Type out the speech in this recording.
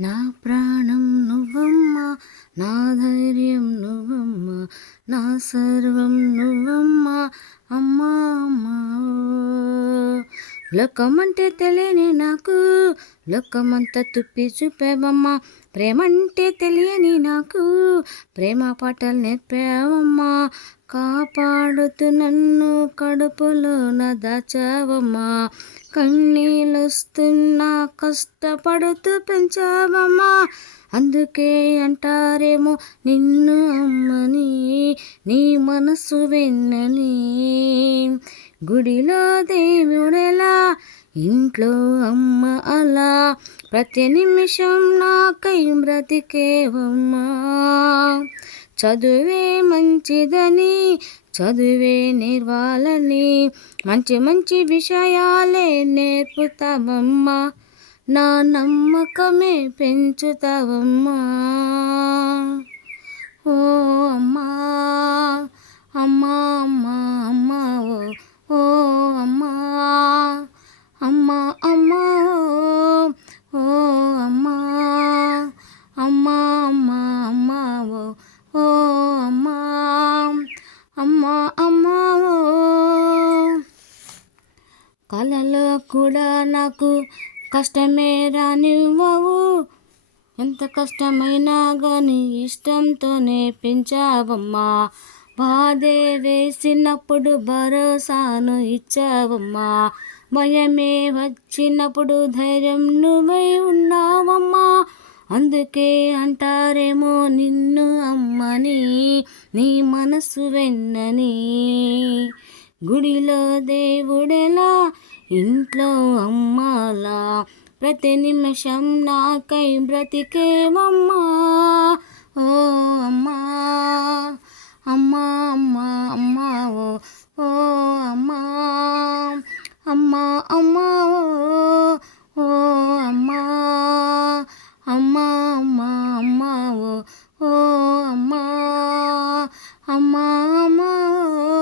నా ప్రాణం నువ్వమ్మ నా ధైర్యం నువ్వమ్మ నా సర్వం నువ్వమ్మ అమ్మా అమ్మా. లోకమంటే తెలియని నాకు లోకమంత తుప్పి చూపావమ్మ. ప్రేమంటే తెలియని నాకు ప్రేమ పాటలు నేర్పేవమ్మా. కాపాడుతూ నన్ను కడుపులోన దాచావమ్మా. కన్నీళ్ళొస్తున్నా కష్టపడుతూ పెంచావమ్మా. అందుకే అంటారేమో నిన్ను అమ్మని నీ మనసు వెన్నని. గుడిలో దేవుడెలా ఇంట్లో అమ్మ అలా. ప్రతి నిమిషం నాకై బ్రతికేవమ్మా. చదువే మంచిదని చదువే నిర్వాలని. మంచి మంచి విషయాలే నేర్పుతావమ్మా నా నమ్మకమే పెంచుతావమ్మా. ఓ అమ్మా అమ్మా అమ్మా. కలలో కూడా నాకు కష్టమే రానివ్వవు. ఎంత కష్టమైనా కానీ ఇష్టంతోనే పెంచావమ్మా. బాధే వేసినప్పుడు భరోసాను ఇచ్చావమ్మా. భయమే వచ్చినప్పుడు ధైర్యం నువ్వై ఉన్నావమ్మా. అందుకే అంటారేమో నిన్ను అమ్మని నీ మనసు వెన్నని. గుడిలో దేవుడెలా ఇంట్లో అమ్మాలా ప్రతి నిమిషం నాకై బ్రతికేమమ్మా ఓ అమ్మా అమ్మ అమ్మ అమ్మ ఓ ఓ అమ్మా అమ్మా ఓ ఓ అమ్మా అమ్మ అమ్మ ఓ ఓ అమ్మ అమ్మా అమ్మా ఓ